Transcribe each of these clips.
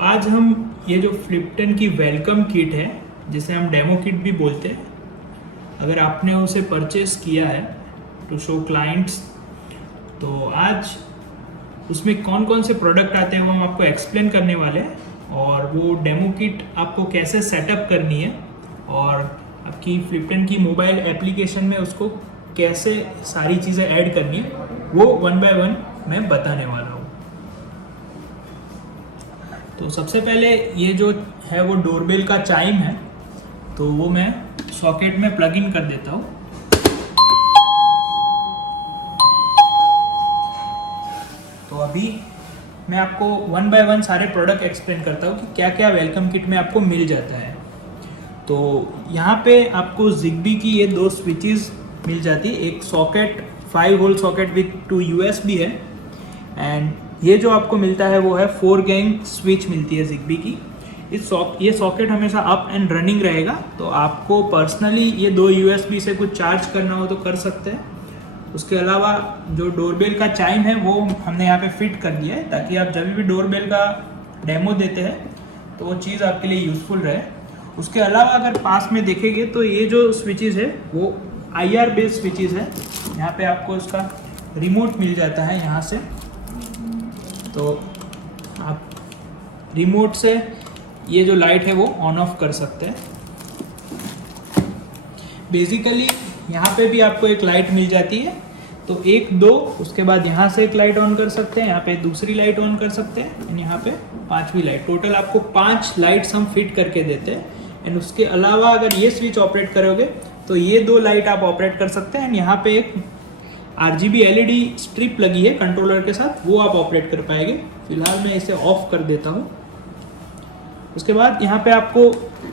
आज हम ये जो फ्लिप्टन की वेलकम किट है, जिसे हम डेमो किट भी बोलते हैं, अगर आपने उसे परचेस किया है टू शो क्लाइंट्स, तो आज उसमें कौन कौन से प्रोडक्ट आते हैं वो हम आपको एक्सप्लेन करने वाले हैं, और वो डेमो किट आपको कैसे सेटअप करनी है और आपकी फ्लिप्टन की मोबाइल एप्लीकेशन में उसको कैसे सारी चीज़ें ऐड करनी है, वो वन बाय वन मैं बताने वाला हूँ। तो सबसे पहले ये जो है वो डोरबेल का चाइम है, तो वो मैं सॉकेट में प्लग इन कर देता हूँ। तो अभी मैं आपको वन बाय वन सारे प्रोडक्ट एक्सप्लेन करता हूँ कि क्या क्या वेलकम किट में आपको मिल जाता है। तो यहाँ पे आपको ZigBee की ये दो स्विचेस मिल जाती है, एक socket 5 hole socket with 2 USB है, एंड ये जो आपको मिलता है वो है 4 गैंग स्विच मिलती है ZigBee की। ये सॉकेट हमेशा अप एंड रनिंग रहेगा, तो आपको पर्सनली ये 2 USB से कुछ चार्ज करना हो तो कर सकते हैं। उसके अलावा जो डोरबेल का चाइम है वो हमने यहाँ पे फिट कर दिया है, ताकि आप जब भी डोरबेल का डेमो देते हैं तो वो चीज़ आपके लिए यूज़फुल रहे। उसके अलावा अगर पास में देखेंगे तो ये जो स्विचेस है वो IR बेस्ड स्विचेस है। यहाँ पे आपको इसका रिमोट मिल जाता है यहाँ से, तो आप रिमोट से ये जो लाइट है वो ऑन ऑफ कर सकते हैं। बेसिकली यहाँ पे भी आपको एक लाइट मिल जाती है, तो 1 2 उसके बाद यहाँ से एक लाइट ऑन कर सकते हैं, यहाँ पे दूसरी लाइट ऑन कर सकते हैं, एंड यहाँ पे 5वीं लाइट। टोटल आपको 5 लाइट्स हम फिट करके देते हैं। एंड उसके अलावा अगर ये स्विच ऑपरेट करोगे तो ये 2 लाइट आप ऑपरेट कर सकते हैं, एंड यहाँ पे एक RGB LED स्ट्रिप लगी है कंट्रोलर के साथ, वो आप ऑपरेट कर पाएंगे। फिलहाल मैं इसे ऑफ कर देता हूँ। उसके बाद यहाँ पे आपको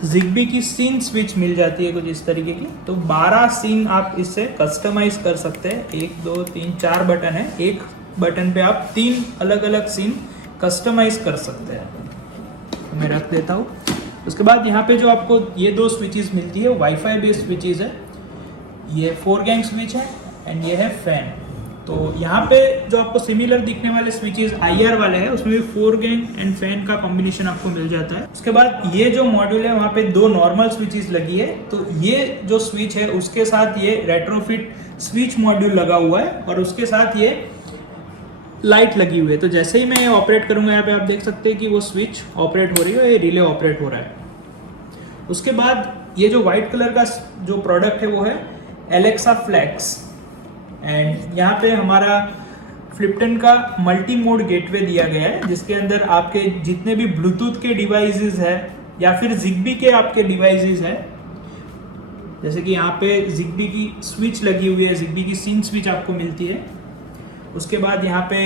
ZigBee की सीन स्विच मिल जाती है कुछ इस तरीके की, तो 12 सीन आप इससे कस्टमाइज कर सकते हैं। 1 2 3 4 बटन है, एक बटन पे आप 3 अलग अलग सीन कस्टमाइज कर सकते हैं। तो मैं रख देता हूँ। उसके बाद यहाँ पे जो आपको ये 2 स्विचेस मिलती है वाईफाई बेस्ड स्विचेस है, ये 4 गैंग स्विच है एंड ये है फैन। तो यहाँ पे जो आपको सिमिलर दिखने वाले स्विचेस IR वाले हैं, उसमें भी 4 गैंग एंड फैन का कॉम्बिनेशन आपको मिल जाता है। उसके बाद ये जो मॉड्यूल है वहाँ पे 2 नॉर्मल स्विचेस लगी है, तो ये जो स्विच है उसके साथ ये रेट्रोफिट स्विच मॉड्यूल लगा हुआ है, और उसके साथ ये लाइट लगी हुई है। तो जैसे ही मैं ये ऑपरेट करूँगा, यहाँ पे आप देख सकते हैं कि वो स्विच ऑपरेट हो रही है, ये रिले ऑपरेट हो रहा है। उसके बाद ये जो व्हाइट कलर का जो प्रोडक्ट है वो है Alexa Flex, एंड यहाँ पे हमारा फ्लिप्टन का मल्टी मोड गेटवे दिया गया है, जिसके अंदर आपके जितने भी ब्लूटूथ के डिवाइसेस है या फिर ZigBee के आपके डिवाइसेस है, जैसे कि यहाँ पे ZigBee की स्विच लगी हुई है, ZigBee की सीन स्विच आपको मिलती है। उसके बाद यहाँ पे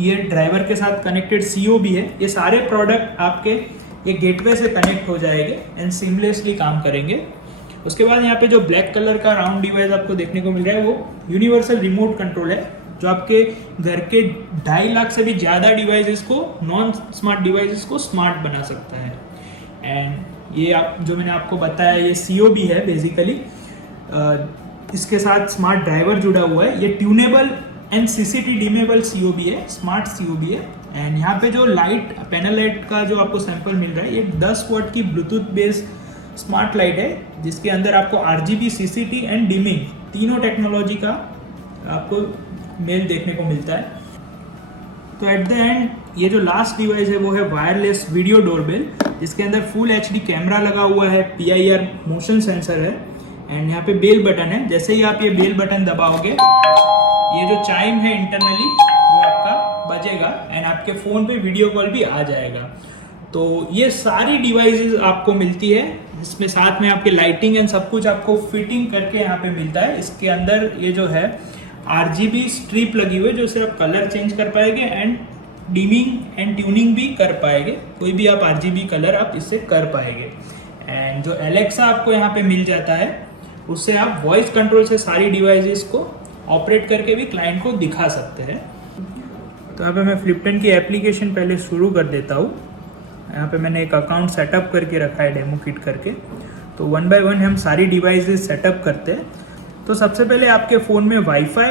ये ड्राइवर के साथ कनेक्टेड CO भी है। ये सारे प्रोडक्ट आपके ये गेटवे से कनेक्ट हो जाएंगे एंड सीमलेसली काम करेंगे। उसके बाद यहाँ पे जो ब्लैक कलर का राउंड डिवाइस आपको देखने को मिल रहा है वो यूनिवर्सल रिमोट कंट्रोल है, जो आपके घर के 2.5 लाख से भी ज़्यादा डिवाइसेस को, नॉन स्मार्ट डिवाइसेस को स्मार्ट बना सकता है। एंड ये आप जो मैंने आपको बताया ये CO भी है बेसिकली, इसके साथ स्मार्ट ड्राइवर जुड़ा हुआ है। ये ट्यूनेबल एंड CCT डिमेबल CO भी है, स्मार्ट CO भी है। एंड यहाँ पे जो लाइट पैनल लाइट का जो आपको सैंपल मिल रहा है, ये 10 वॉट की ब्लूटूथ बेस्ड स्मार्ट लाइट है, जिसके अंदर आपको RGB, CCT एंड डिमिंग तीनों टेक्नोलॉजी का आपको मेल देखने को मिलता है। तो एट द एंड ये जो लास्ट डिवाइस है वो है वायरलेस वीडियो डोरबेल, जिसके अंदर फुल HD कैमरा लगा हुआ है, PIR मोशन सेंसर है, एंड यहाँ पे बेल बटन है। जैसे ही आप ये बेल बटन दबाओगे, ये जो चाइम है इंटरनली वो आपका बजेगा एंड आपके फ़ोन पे वीडियो कॉल भी आ जाएगा। तो ये सारी डिवाइसेस आपको मिलती है, इसमें साथ में आपके लाइटिंग एंड सब कुछ आपको फिटिंग करके यहाँ पे मिलता है। इसके अंदर ये जो है RGB स्ट्रिप लगी हुई है, जो सिर्फ कलर चेंज कर पाएंगे एंड डिमिंग एंड ट्यूनिंग भी कर पाएंगे। कोई भी आप RGB कलर आप इससे कर पाएंगे। एंड जो Alexa आपको यहाँ पे मिल जाता है, उससे आप वॉइस कंट्रोल से सारी डिवाइसेस को ऑपरेट करके भी क्लाइंट को दिखा सकते हैं। तो यहाँ पे मैं फ्लिप्टन की एप्लीकेशन पहले शुरू कर देता हूँ। यहाँ पे मैंने एक अकाउंट सेटअप करके रखा है डेमो किट करके। तो वन बाय वन हम सारी डिवाइसेस सेटअप करते हैं। तो सबसे पहले आपके फ़ोन में वाईफाई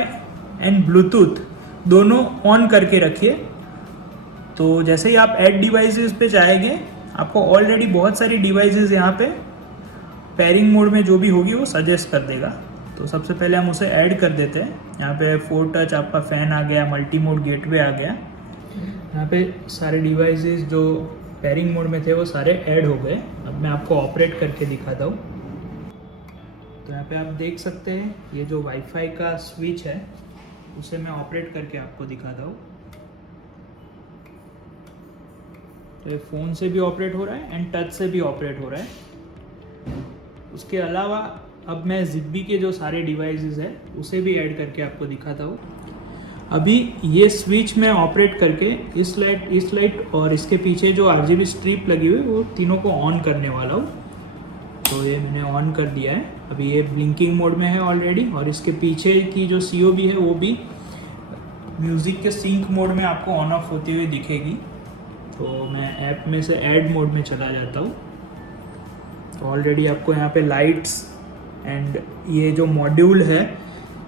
एंड ब्लूटूथ दोनों ऑन करके रखिए। तो जैसे ही आप ऐड डिवाइसेस पे जाएंगे, आपको ऑलरेडी बहुत सारी डिवाइसेस यहाँ पे पेयरिंग मोड में जो भी होगी वो सजेस्ट कर देगा। तो सबसे पहले हम उसे ऐड कर देते हैं। यहाँ पे 4 टच आपका फ़ैन आ गया, मल्टी मोड गेटवे आ गया। यहाँ पे सारे डिवाइसेस जो पेयरिंग मोड में थे वो सारे ऐड हो गए। अब मैं आपको ऑपरेट करके दिखाता हूँ। तो यहाँ पे आप देख सकते हैं ये जो वाईफाई का स्विच है उसे मैं ऑपरेट करके आपको दिखाता हूँ। तो ये फ़ोन से भी ऑपरेट हो रहा है एंड टच से भी ऑपरेट हो रहा है। उसके अलावा अब मैं ZigBee के जो सारे डिवाइसेस है उसे भी ऐड करके आपको दिखाता हूँ। अभी ये स्विच मैं ऑपरेट करके इस लाइट और इसके पीछे जो RGB स्ट्रिप लगी हुई है वो तीनों को ऑन करने वाला हूँ। तो ये मैंने ऑन कर दिया है। अभी ये ब्लिंकिंग मोड में है ऑलरेडी, और इसके पीछे की जो COB है वो भी म्यूज़िक के सिंक मोड में आपको ऑन ऑफ होती हुई दिखेगी। तो मैं ऐप में से ऐड मोड में चला जाता हूँ। तो ऑलरेडी आपको यहाँ पे लाइट्स एंड ये जो मॉड्यूल है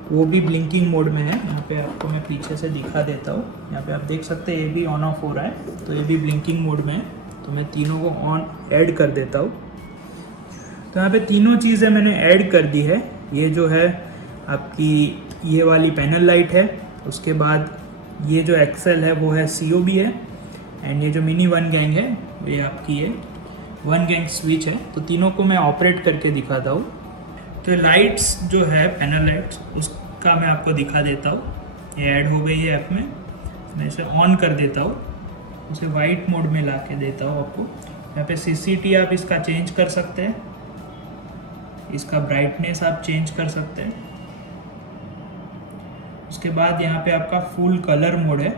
वो भी ब्लिंकिंग मोड में है। यहाँ पे आपको मैं पीछे से दिखा देता हूँ। यहाँ पे आप देख सकते हैं ये भी ऑन ऑफ हो रहा है, तो ये भी ब्लिंकिंग मोड में है। तो मैं तीनों को ऑन ऐड कर देता हूँ। तो यहाँ पे तीनों चीज़ें मैंने ऐड कर दी है। ये जो है आपकी ये वाली पैनल लाइट है, उसके बाद ये जो एक्सेल है वो है COB है, एंड ये जो मिनी 1 गैंग है ये आपकी है 1 गैंग स्विच है। तो तीनों को मैं ऑपरेट करके दिखाता हूँ। तो लाइट्स जो है पैनल लाइट्स उसका मैं आपको दिखा देता हूँ। ये ऐड हो गई है ऐप में। मैं इसे ऑन कर देता हूँ, उसे वाइट मोड में ला के देता हूँ आपको। यहाँ पे CCT आप इसका चेंज कर सकते हैं, इसका ब्राइटनेस आप चेंज कर सकते हैं। उसके बाद यहाँ पे आपका फुल कलर मोड है,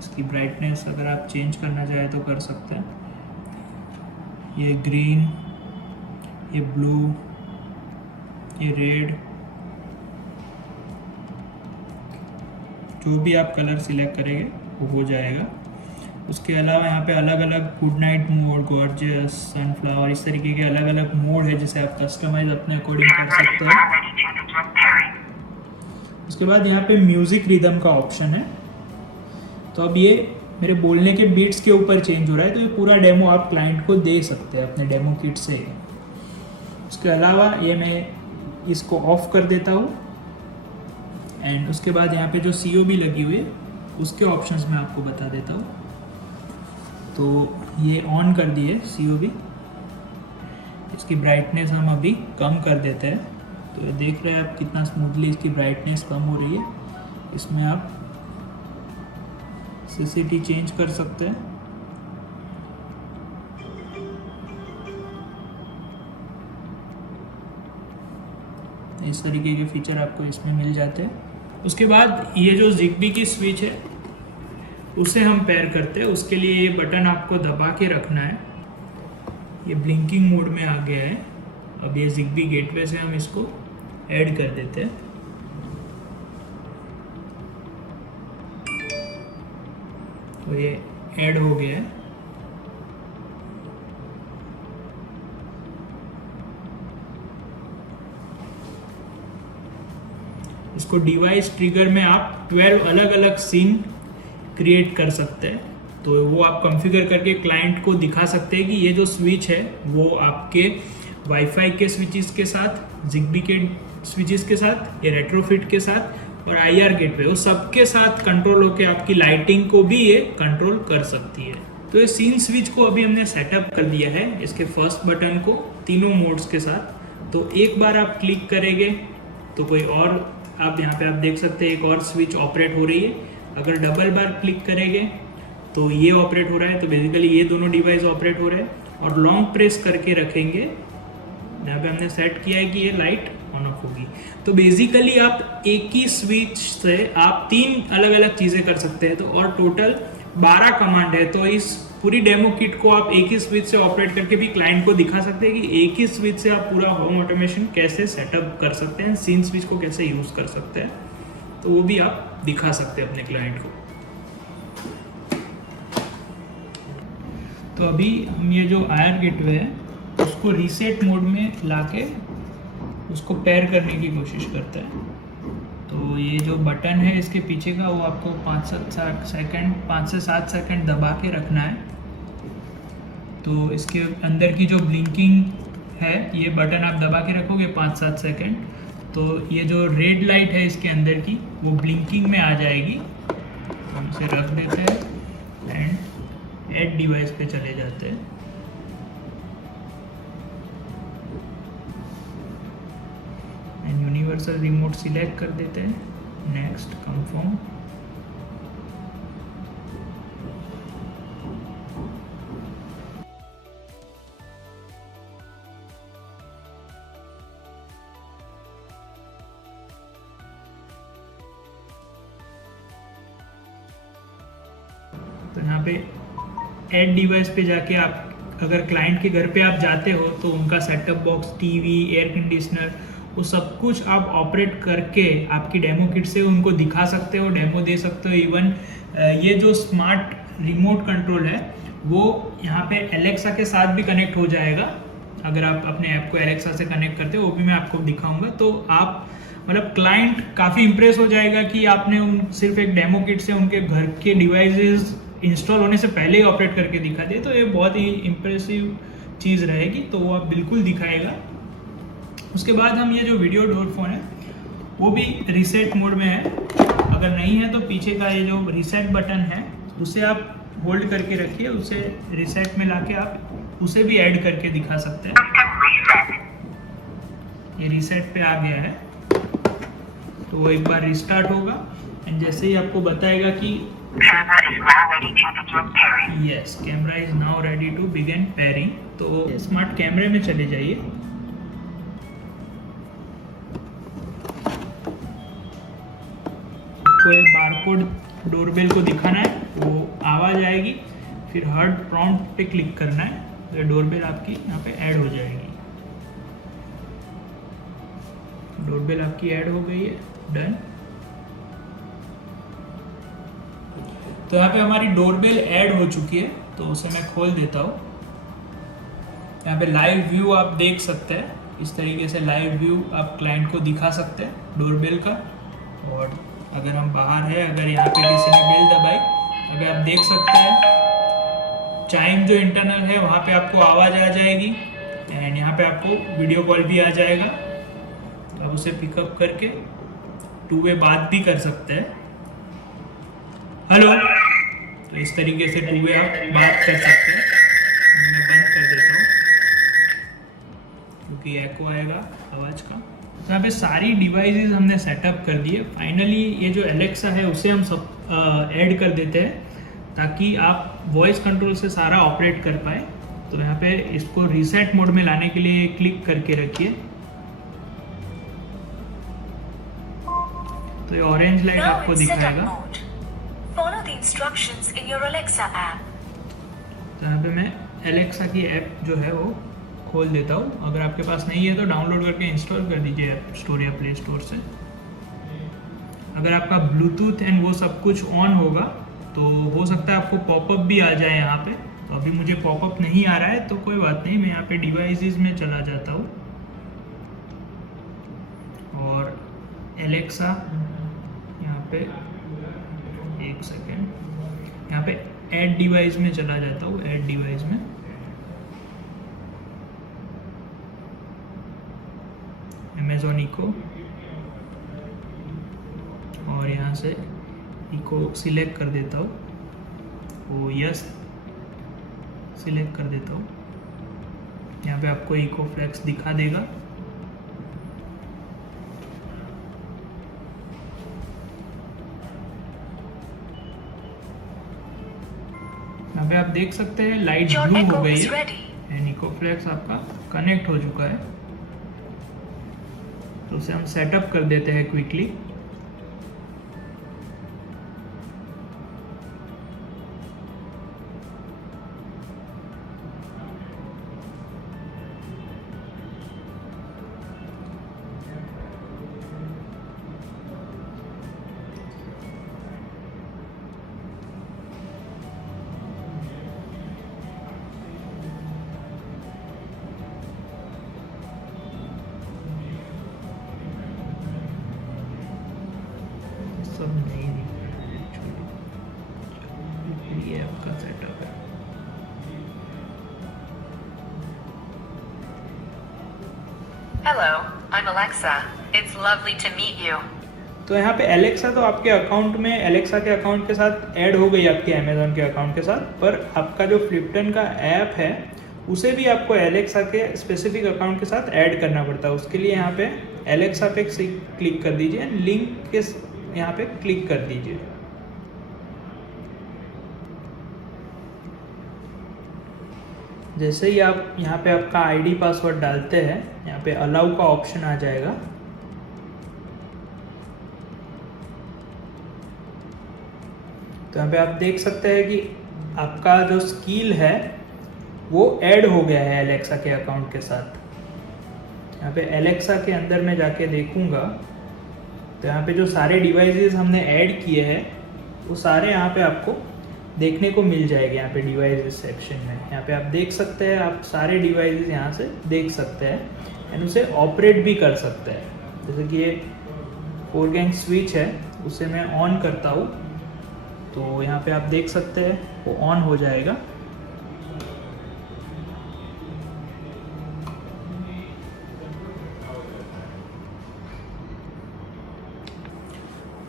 इसकी ब्राइटनेस अगर आप चेंज करना चाहें तो कर सकते हैं। ये ग्रीन, ये ब्लू, ये रेड, जो भी आप कलर सिलेक्ट करेंगे वो हो जाएगा। उसके अलावा यहाँ पे अलग अलग good night mode, gorgeous, sunflower, इस तरीके के अलग अलग मोड है जिसे आप कस्टमाइज अपने अकॉर्डिंग कर सकते हैं। उसके बाद यहाँ पे म्यूज़िक रिदम का ऑप्शन है। तो अब ये मेरे बोलने के बीट्स के ऊपर चेंज हो रहा है, तो ये पूरा डेमो आप क्लाइंट को दे सकते हैं अपने डेमो किट से। उसके अलावा ये मैं इसको ऑफ कर देता हूँ, एंड उसके बाद यहाँ पे जो COB लगी हुई है उसके ऑप्शंस मैं आपको बता देता हूँ। तो ये ऑन कर दिए COB। इसकी ब्राइटनेस हम अभी कम कर देते हैं। तो ये देख रहे हैं आप कितना स्मूथली इसकी ब्राइटनेस कम हो रही है। इसमें आप CCT चेंज कर सकते हैं। इस तरीके के फीचर आपको इसमें मिल जाते हैं। उसके बाद ये जो ZigBee की स्विच है उसे हम पेयर करते हैं। उसके लिए ये बटन आपको दबा के रखना है। ये ब्लिंकिंग मोड में आ गया है। अब ये ZigBee गेटवे से हम इसको ऐड कर देते हैं। तो ये ऐड हो गया है। इसको डिवाइस ट्रिगर में आप 12 अलग अलग सीन क्रिएट कर सकते हैं। तो वो आप कॉन्फ़िगर करके क्लाइंट को दिखा सकते हैं कि ये जो स्विच है वो आपके वाईफाई के स्विचेस के साथ, ZigBee के स्विचेस के साथ, ये रेट्रोफिट के साथ और IR गेटवे, वो सबके साथ कंट्रोल होकर आपकी लाइटिंग को भी ये कंट्रोल कर सकती है। तो ये सीन स्विच को अभी हमने सेटअप कर दिया है, इसके फर्स्ट बटन को तीनों मोड्स के साथ। तो एक बार आप क्लिक करेंगे तो कोई और, आप यहाँ पे आप देख सकते हैं एक और स्विच ऑपरेट हो रही है। अगर डबल बार क्लिक करेंगे तो ये ऑपरेट हो रहा है। तो बेसिकली ये दोनों डिवाइस ऑपरेट हो रहे हैं। और लॉन्ग प्रेस करके रखेंगे, यहाँ पे हमने सेट किया है कि ये लाइट ऑन ऑफ होगी। तो बेसिकली आप एक ही स्विच से आप 3 अलग अलग चीज़ें कर सकते हैं। तो और टोटल 12 कमांड है। तो इस पूरी डेमो किट को आप एक ही स्विच से ऑपरेट करके भी क्लाइंट को दिखा सकते हैं कि एक ही स्विच से आप पूरा होम ऑटोमेशन कैसे सेटअप कर सकते हैं, सीन स्विच को कैसे यूज़ कर सकते हैं। तो वो भी आप दिखा सकते हैं अपने क्लाइंट को। तो अभी हम ये जो IR गेटवे है उसको रीसेट मोड में लाके उसको पेयर करने की कोशिश करते हैं। तो तो ये जो बटन है इसके पीछे का वो आपको 5 से 7 सेकंड दबा के रखना है। तो इसके अंदर की जो ब्लिंकिंग है ये बटन आप दबा के रखोगे 5-7 सेकंड, तो ये जो रेड लाइट है इसके अंदर की वो ब्लिंकिंग में आ जाएगी। हम इसे रख देते हैं एंड ऐड डिवाइस पे चले जाते हैं। एंड यूनिवर्सल रिमोट सिलेक्ट कर देते हैं, नेक्स्ट कंफर्म। तो यहाँ पे ऐड डिवाइस पे जाके आप अगर क्लाइंट के घर पे आप जाते हो तो उनका setup box, TV, air conditioner, वो सब कुछ आप ऑपरेट करके आपकी डेमो किट से उनको दिखा सकते हो, डेमो दे सकते हो। इवन ये जो स्मार्ट रिमोट कंट्रोल है वो यहाँ पे एलेक्सा के साथ भी कनेक्ट हो जाएगा। अगर आप अपने ऐप को एलेक्सा से कनेक्ट करते हो वो भी मैं आपको दिखाऊंगा। तो आप मतलब क्लाइंट काफ़ी इंप्रेस हो जाएगा कि आपने उन सिर्फ एक डेमो किट से उनके घर के डिवाइसेस इंस्टॉल होने से पहले ही ऑपरेट करके दिखा दिए। तो ये बहुत ही इम्प्रेसिव चीज़ रहेगी, तो वो आप बिल्कुल दिखाएगा। उसके बाद हम ये जो वीडियो डोर फोन है वो भी रीसेट मोड में है। अगर नहीं है तो पीछे का ये जो रीसेट बटन है उसे आप होल्ड करके रखिए, उसे रीसेट में लाके आप उसे भी ऐड करके दिखा सकते हैं। ये रीसेट पे आ गया है तो वो एक बार रिस्टार्ट होगा एंड जैसे ही आपको बताएगा कि yes camera is now ready to begin pairing, तो स्मार्ट कैमरे में चले जाइए। आपको ये बारकोड डोरबेल को दिखाना है, वो आवाज आएगी, फिर हर्ड प्रॉम्प्ट पे क्लिक करना है, तो डोरबेल आपकी यहाँ पे ऐड हो जाएगी। डोरबेल आपकी ऐड हो गई है, डन। तो यहाँ पे हमारी डोरबेल ऐड हो चुकी है, तो उसे मैं खोल देता हूँ। यहाँ पे लाइव व्यू आप देख सकते हैं, इस तरीके से लाइव व्यू आप क्लाइंट को दिखा सकते हैं डोरबेल का। और अगर हम बाहर है, अगर यहाँ पे किसी ने बेल दबाई, अगर आप देख सकते हैं चाइम जो इंटरनल है वहाँ पे आपको आवाज़ आ जाएगी एंड यहाँ पे आपको वीडियो कॉल भी आ जाएगा। तो आप उसे पिकअप करके टू वे बात भी कर सकते हैं, हेलो। तो इस तरीके से टू वे आप बात कर सकते हैं। मैं बंद कर देता हूँ क्योंकि एको आएगा आवाज़ का। तो यहाँ पे सारी डिवाइसेस हमने सेटअप कर दिए। फाइनली ये जो एलेक्सा है उसे हम सब ऐड कर देते हैं ताकि आप वॉइस कंट्रोल से सारा ऑपरेट कर पाए। तो यहाँ पे इसको रीसेट मोड में लाने के लिए क्लिक करके रखिए। तो ये ऑरेंज लाइट आपको दिखाएगा। Follow the instructions in your Alexa app. तो यहाँ पे मैं एलेक्सा की ऐप जो है वो खोल देता हूँ। अगर आपके पास नहीं है तो डाउनलोड करके इंस्टॉल कर दीजिए ऐप स्टोर या प्ले स्टोर से। अगर आपका ब्लूटूथ एंड वो सब कुछ ऑन होगा तो हो सकता है आपको पॉपअप भी आ जाए यहाँ पे। तो अभी मुझे पॉपअप नहीं आ रहा है तो कोई बात नहीं, मैं यहाँ पे डिवाइसेस में चला जाता हूँ और एलेक्सा यहाँ पे एक सेकेंड, यहाँ पे ऐड डिवाइस में चला जाता हूँ। ऐड डिवाइस में अमेज़ॉन इको और यहाँ से इको सिलेक्ट कर देता हूँ, वो यस सिलेक्ट कर देता हूँ। यहाँ पे आपको इको फ्लेक्स दिखा देगा। यहाँ पे आप देख सकते हैं लाइट ब्लू हो गई है एंड इको फ्लेक्स आपका कनेक्ट हो चुका है। तो उसे हम सेटअप कर देते हैं क्विकली। सब नहीं दिख रहा है एक्चुअली। ये आपका सेटअप है। Hello, I'm Alexa. It's lovely to meet you. तो यहाँ पे एलेक्सा तो आपके अकाउंट में, एलेक्सा के अकाउंट के साथ ऐड हो गई आपके अमेजोन के अकाउंट के साथ, पर आपका जो फ्लिप्टन का ऐप है उसे भी आपको एलेक्सा के स्पेसिफिक अकाउंट के साथ ऐड करना पड़ता है। उसके लिए यहाँ पे एलेक्सा पे क्लिक कर दीजिए, लिंक के यहाँ पे क्लिक कर दीजिए। जैसे ही आप यहाँ पे आपका आईडी पासवर्ड डालते हैं, यहाँ पे अलाउ का ऑप्शन आ जाएगा। तो यहाँ पे आप देख सकते हैं कि आपका जो स्किल है वो ऐड हो गया है एलेक्सा के अकाउंट के साथ। यहाँ पे एलेक्सा के अंदर मैं जाके देखूंगा तो यहाँ पे जो सारे डिवाइसेस हमने ऐड किए हैं वो सारे यहाँ पे आपको देखने को मिल जाएंगे। यहाँ पे डिवाइसेस सेक्शन में यहाँ पे आप देख सकते हैं, आप सारे डिवाइसेस यहाँ से देख सकते हैं एंड उसे ऑपरेट भी कर सकते हैं। जैसे कि ये 4 गैंग स्विच है, उसे मैं ऑन करता हूँ तो यहाँ पे आप देख सकते हैं वो ऑन हो जाएगा।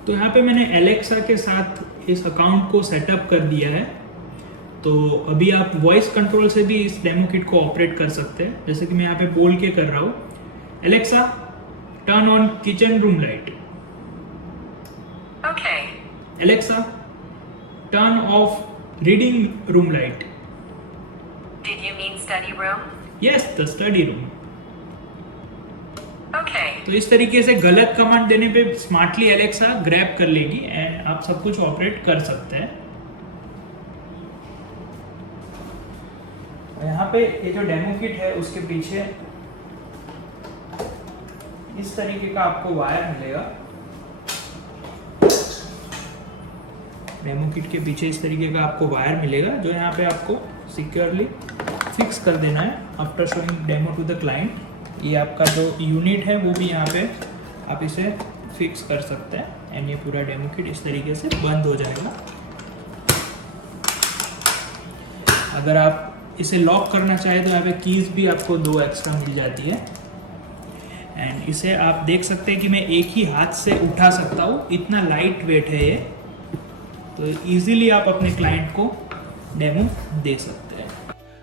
तो यहाँ पे मैंने एलेक्सा के साथ इस अकाउंट को सेटअप कर दिया है। तो अभी आप वॉइस कंट्रोल से भी इस डेमो किट को ऑपरेट कर सकते हैं। जैसे कि मैं यहाँ पे बोल के कर रहा हूँ, Alexa turn on kitchen room light. Okay. Alexa turn off reading room light. Did you mean study room? Yes, the study room. Okay. तो इस तरीके से गलत कमांड देने पे स्मार्टली एलेक्सा ग्रैब कर लेगी एंड आप सब कुछ ऑपरेट कर सकते हैं। यहाँ पे ये जो डेमो किट है उसके पीछे इस तरीके का आपको वायर मिलेगा। डेमो किट के पीछे इस तरीके का आपको वायर मिलेगा जो यहाँ पे आपको सिक्योरली फिक्स कर देना है after showing demo to the client. ये आपका जो यूनिट है वो भी यहाँ पे आप इसे फिक्स कर सकते हैं एंड ये पूरा डेमो किट इस तरीके से बंद हो जाएगा। अगर आप इसे लॉक करना चाहें तो यहाँ पे कीज भी आपको 2 एक्स्ट्रा मिल जाती है एंड इसे आप देख सकते हैं कि मैं एक ही हाथ से उठा सकता हूँ, इतना लाइट वेट है ये। तो इजीली आप अपने क्लाइंट को डेमो दे सकते हैं।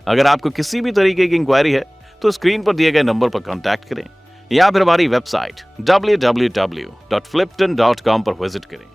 अगर आपको किसी भी तरीके की इंक्वायरी है तो स्क्रीन पर दिए गए नंबर पर कांटेक्ट करें या फिर हमारी वेबसाइट www.flipton.com पर विजिट करें।